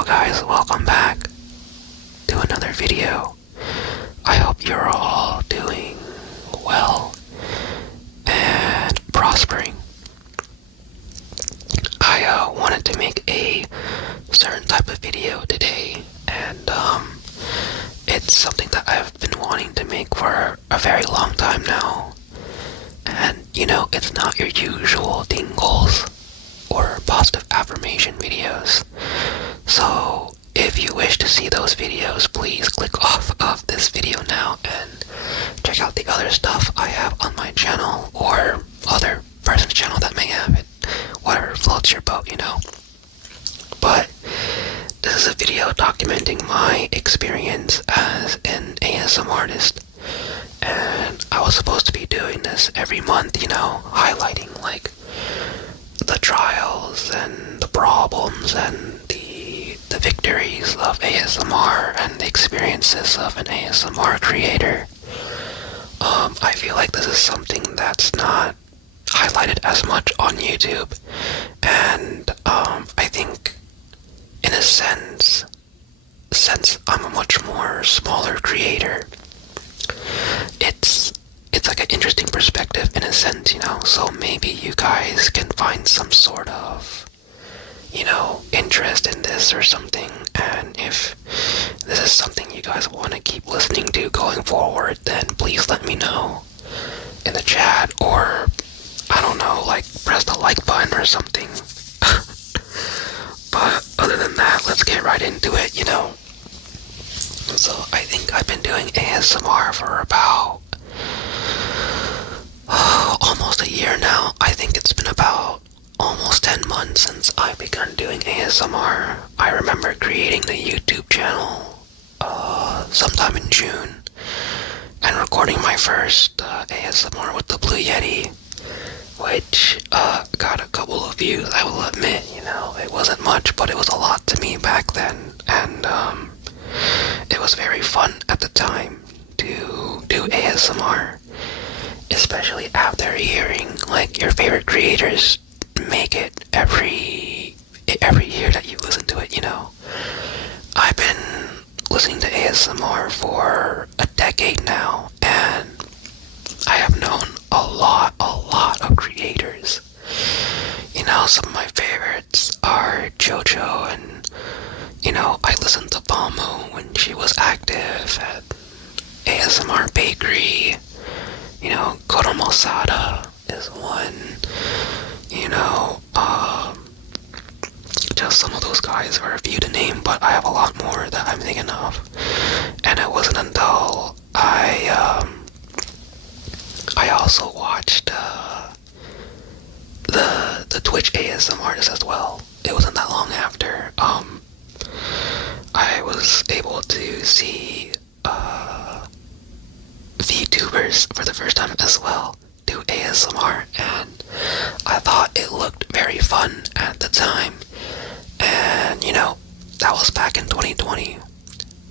Hello guys, welcome back to another video. I hope you're all doing well and prospering. I wanted to make a certain type of video today, and it's something that I've been wanting to make for a very long time now. And it's not your usual tingles or positive affirmation videos. So if you wish to see those videos, please click off of this video now and check out the other stuff I have on my channel or other person's channel that may have it. Whatever floats your boat, But this is a video documenting my experience as an ASMRtist. And I was supposed to be doing this every month, highlighting like the trials and the problems and the victories of ASMR and the experiences of an ASMR creator. I feel like this is something that's not highlighted as much on YouTube, and I think in a sense, since I'm a much more smaller creator, it's like an interesting perspective in a sense, so maybe you guys can find some sort of, interest in this or something. And if this is something you guys want to keep listening to going forward, then please let me know in the chat, or I don't know, like press the like button or something. But other than that, let's get right into it, So I think I've been doing ASMR for about almost a year now. I think it's been about almost 10 months since I begun doing ASMR. I remember creating the YouTube channel sometime in June and recording my first ASMR with the Blue Yeti, which got a couple of views, I will admit. It wasn't much, but it was a lot to me back then, and it was very fun at the time to do ASMR, especially after hearing like your favorite creators make it every year that you listen to it. I've been listening to ASMR for a decade now, and I have known a lot of creators. Some of my favorites are JoJo, and I listened to Bamu when she was active at ASMR Bakery. Koro Mosada is one. Just some of those guys are a few to name, but I have a lot more that I'm thinking of. And it wasn't until I also watched the Twitch ASMRtist as well. It wasn't that long after I was able to see VTubers for the first time as well do ASMR, and I thought it looked very fun at the time. And that was back in 2020.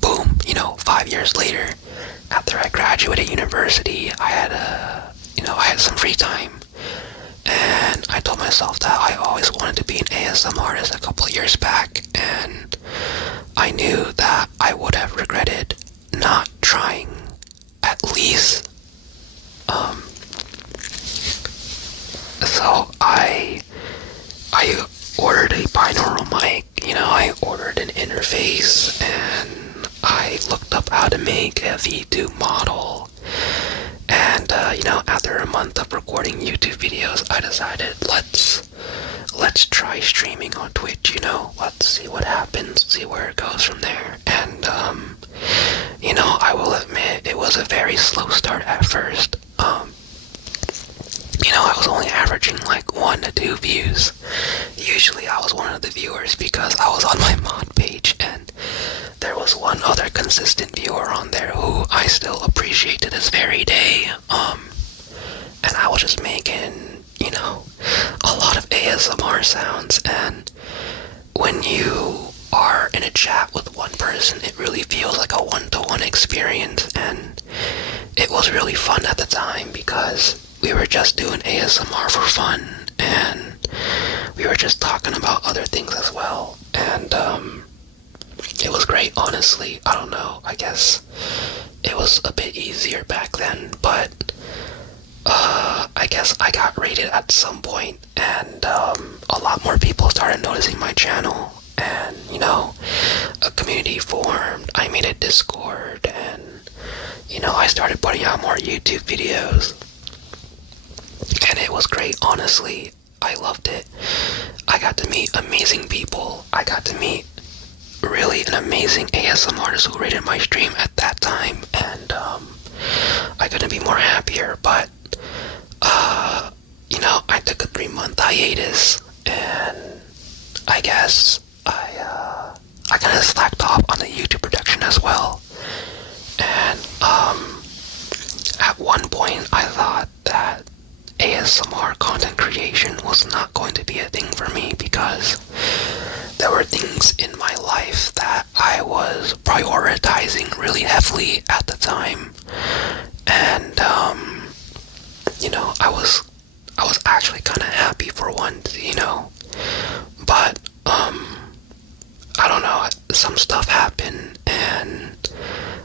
Boom, 5 years later, after I graduated university, I had some free time, and I told myself that I always wanted to be an ASMRtist a couple of years back, and I knew that I would have regretted not trying at least. So I ordered a binaural mic, I ordered an interface, and I looked up how to make a V2 model. And after a month of recording YouTube videos, I decided let's try streaming on Twitch. Let's see what happens, see where it goes from there. And I will admit it was a very slow start at first. I was only averaging like 1 to 2 views. Usually I was one of the viewers because I was on my mod page, and there was one other consistent viewer on there who I still appreciate to this very day. And I was just making, a lot of ASMR sounds, and when you are in a chat with one person, it really feels like a one-to-one experience, and it was really fun at the time because we were just doing ASMR for fun, and we were just talking about other things as well. And it was great, honestly. I don't know, I guess it was a bit easier back then, but I guess I got rated at some point, and a lot more people started noticing my channel, and a community formed. I made a Discord, and I started putting out more YouTube videos, and it was great, honestly. I loved it. I got to meet amazing people. I got to meet really an amazing ASMRtist who rated my stream at that time, and I couldn't be more happier. But I took a 3-month hiatus, and I guess I kind of slacked off on the YouTube production as well. And at one point I thought that ASMR content creation was not going to be a thing for me, because there were things in my life that I was prioritizing really heavily at the time, and I was actually kind of happy for once, but I don't know, some stuff happened, and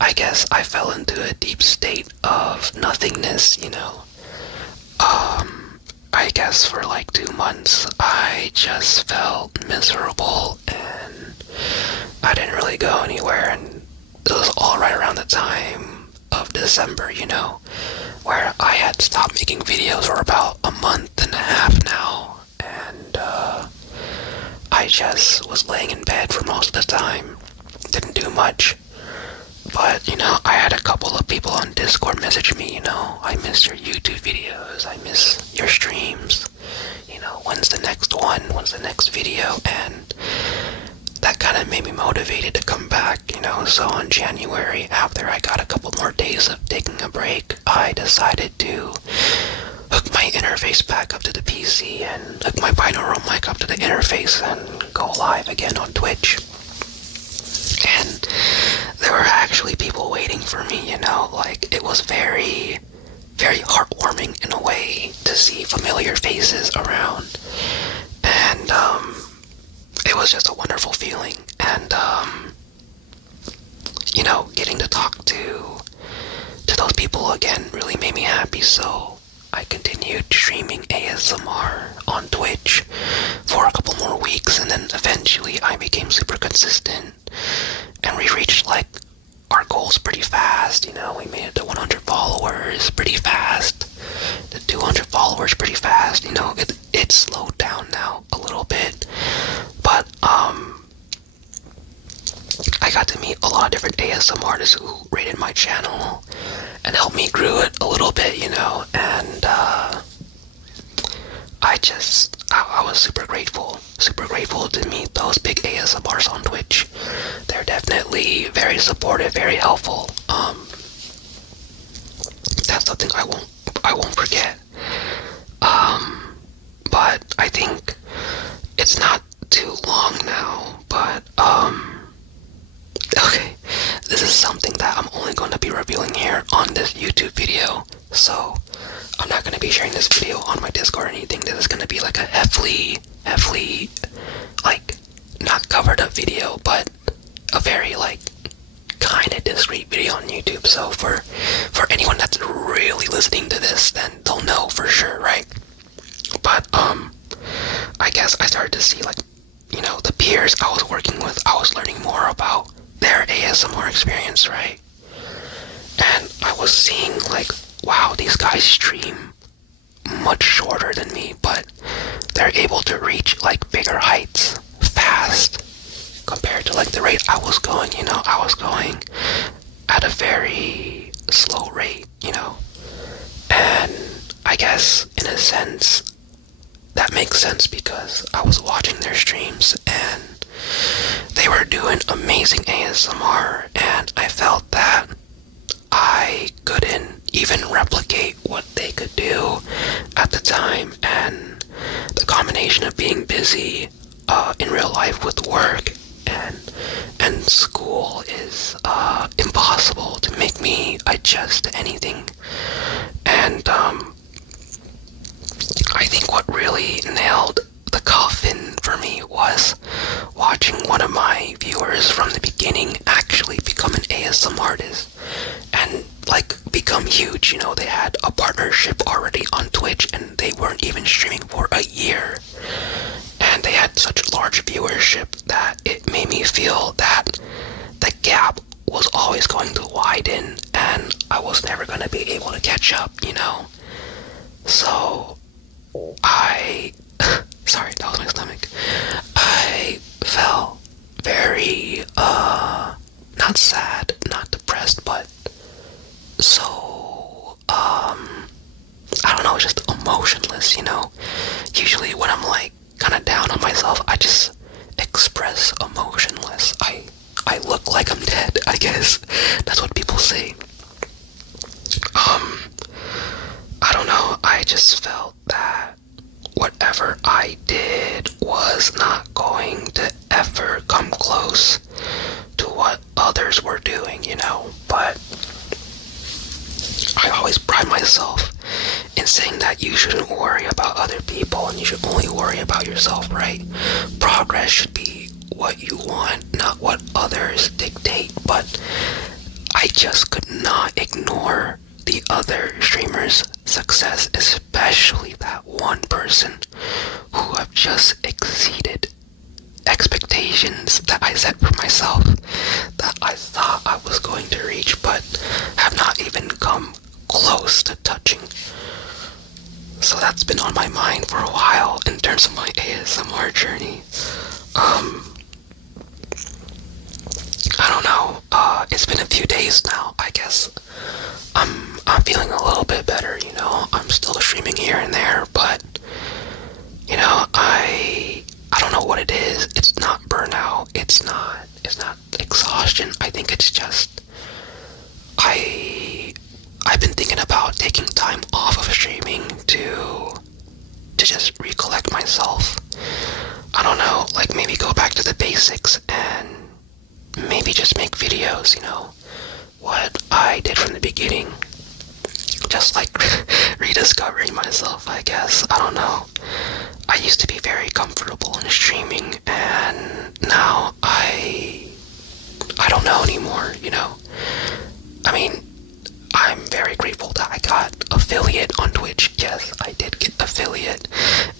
I guess I fell into a deep state of nothingness, I guess for like 2 months, I just felt miserable, and I didn't really go anywhere, and it was all right around the time of December, where I had stopped making videos for about a month and a half now, and I just was laying in bed for most of the time, didn't do much. But, I had a couple of people on Discord message me, I miss your YouTube videos, I miss your streams, when's the next one, when's the next video, and that kind of made me motivated to come back, so on January, after I got a couple more days of taking a break, I decided to hook my interface back up to the PC and hook my binaural mic up to the interface and go live again on Twitch. And there were actually people waiting for me, like it was very, very heartwarming in a way to see familiar faces around, and it was just a wonderful feeling, and getting to talk to those people again really made me happy, so I continued streaming ASMR on Twitch for a couple more weeks, and then eventually I became super consistent, and we reached like our goals pretty fast, we made it to 100 followers pretty fast, to 200 followers pretty fast, it slowed down now a little bit, but I got to meet a lot of different ASMR artists who rated my channel and helped me grow it a little bit, and I was super grateful to meet those big ASMRs on Twitch. They're definitely very supportive, very helpful. That's something I won't forget. But I think it's not too long now, but okay, this is something that I'm only going to be revealing here on this YouTube video, so I'm not going to be sharing this video on my Discord or anything. This is going to be like a heavily, like, not covered up video, but a very, like, kind of discreet video on YouTube. So for anyone that's really listening to this, then they'll know for sure, right? But, I guess I started to see, like, the peers I was working with, I was learning more about their ASMR experience, right? And I was seeing, like, wow, these guys stream much shorter than me, but they're able to reach, like, bigger heights fast compared to, like, the rate I was going, I was going at a very slow rate, and I guess, in a sense, that makes sense because I was watching their streams and they were doing amazing ASMR, and I felt that I couldn't even replicate what they could do at the time, and the combination of being busy in real life with work and school is impossible to make me adjust to anything. And I think what really nailed the coffin for me was watching one of my viewers from the beginning actually become an ASMRtist and like become huge. They had a partnership already on Twitch and they weren't even streaming for a year. And they had such large viewership that it made me feel that the gap was always going to widen and I was never going to be able to catch up. So sorry, that was my stomach. I felt very, not sad, not depressed, but so, I don't know, just emotionless, Usually when I'm like kind of down on myself, I just express emotionless. I look like I'm dead, I guess. That's what people say. I don't know, I just felt that whatever I did was not going to ever come close to what others were doing, but I always pride myself in saying that you shouldn't worry about other people and you should only worry about yourself, right? Progress should be what you want, not what others dictate, but I just could not ignore the other streamers' success, especially that one person who have just exceeded expectations that I set for myself, that I thought I was going to reach, but have not even come close to touching. So that's been on my mind for a while in terms of my ASMR journey. I don't know, it's been a few days now, I guess. I'm feeling a little bit better, I'm still streaming here and there, but I don't know what it is. It's not burnout, it's not exhaustion. I think it's just I've been thinking about taking time off of streaming to just recollect myself. I don't know, like maybe go back to the basics and maybe just make videos, what I did from the beginning. Just like rediscovering myself, I guess. I don't know. I used to be very comfortable in streaming and now I don't know anymore, I mean, I'm very grateful that I got affiliate on Twitch. Yes, I did get affiliate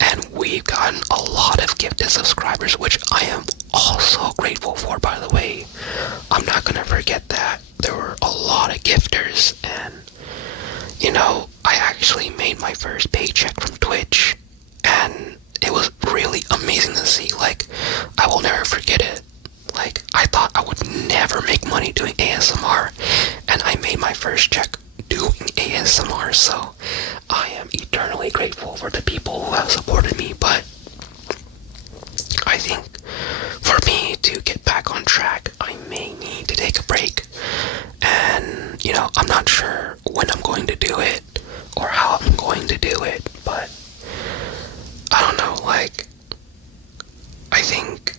and we've gotten a lot of gifted subscribers, which I am also grateful for, by the way. I'm not gonna forget that. There were a lot of gifters and I actually made my first paycheck from Twitch and it was really amazing to see. Like, I will never forget it. Like, I thought I would never make money doing ASMR and I made my first check doing ASMR, so I am eternally grateful for the people who have supported me. But I think for me to get back on track, I may need to take a break. And, I'm not sure when I'm going to do it or how I'm going to do it, but I don't know, like, I think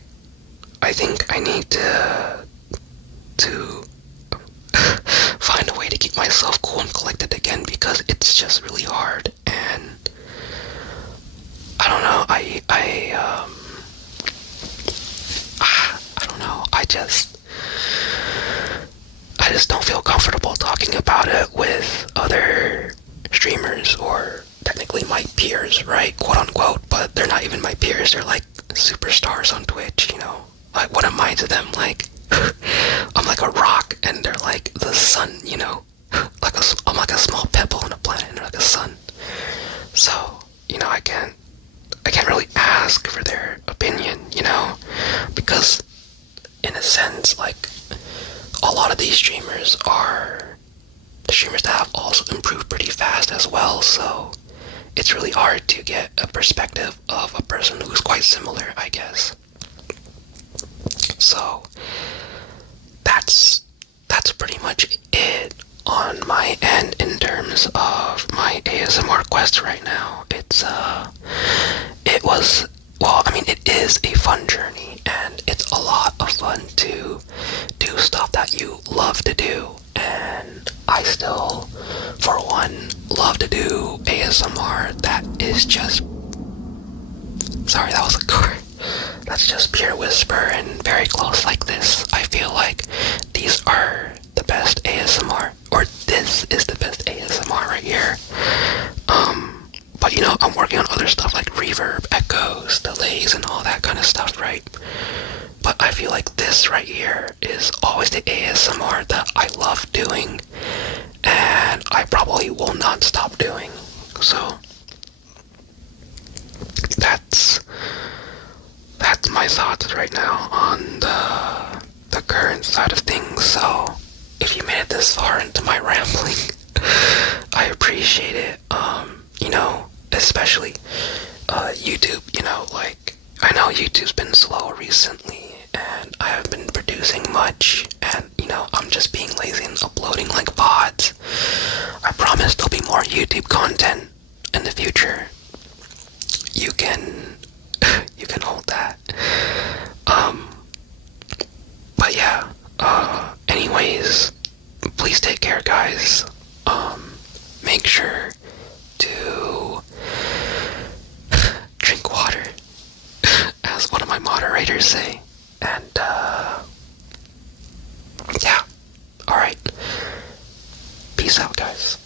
I need to find a way to keep myself cool and collected again because it's just really hard. And I don't know, I don't know, I just don't feel comfortable talking about it with other streamers, or technically my peers, right, quote unquote, but they're not even my peers, they're like superstars on Twitch, like what am I to them? Like, I'm like a rock and they're like the sun, like I'm like a small pebble on a planet and they're like a sun. So, I can't really ask for their opinion, because in a sense, like, a lot of these streamers are streamers that have also improved pretty fast as well, so it's really hard to get a perspective of a person who's quite similar, I guess. So that's pretty much it on my end in terms of my ASMR quest right now. It is a fun journey and it's a lot of fun to do stuff that you love to do, and I still, for one, love to do ASMR that is just, sorry, that was a car that's just pure whisper and very close like this. I feel like these are the best ASMR, or this is the best ASMR right here. But you know, I'm working on other stuff like reverb, echoes, delays, and all that kind of stuff, right? But I feel like this right here is always the ASMR that I love doing, and I probably will not stop doing. So that's my thoughts right now on the current side of things. So if you made it this far into my rambling, I appreciate it. You know, especially YouTube, you know, like, I know YouTube's been slow recently and I haven't been producing much, and you know, I'm just being lazy and uploading like VODs. I promise there'll be more YouTube content in the future. You can you can hold that. But yeah, anyways, please take care, guys. Make sure to drink water, as one of my moderators say. And, yeah. Alright. Peace out, guys.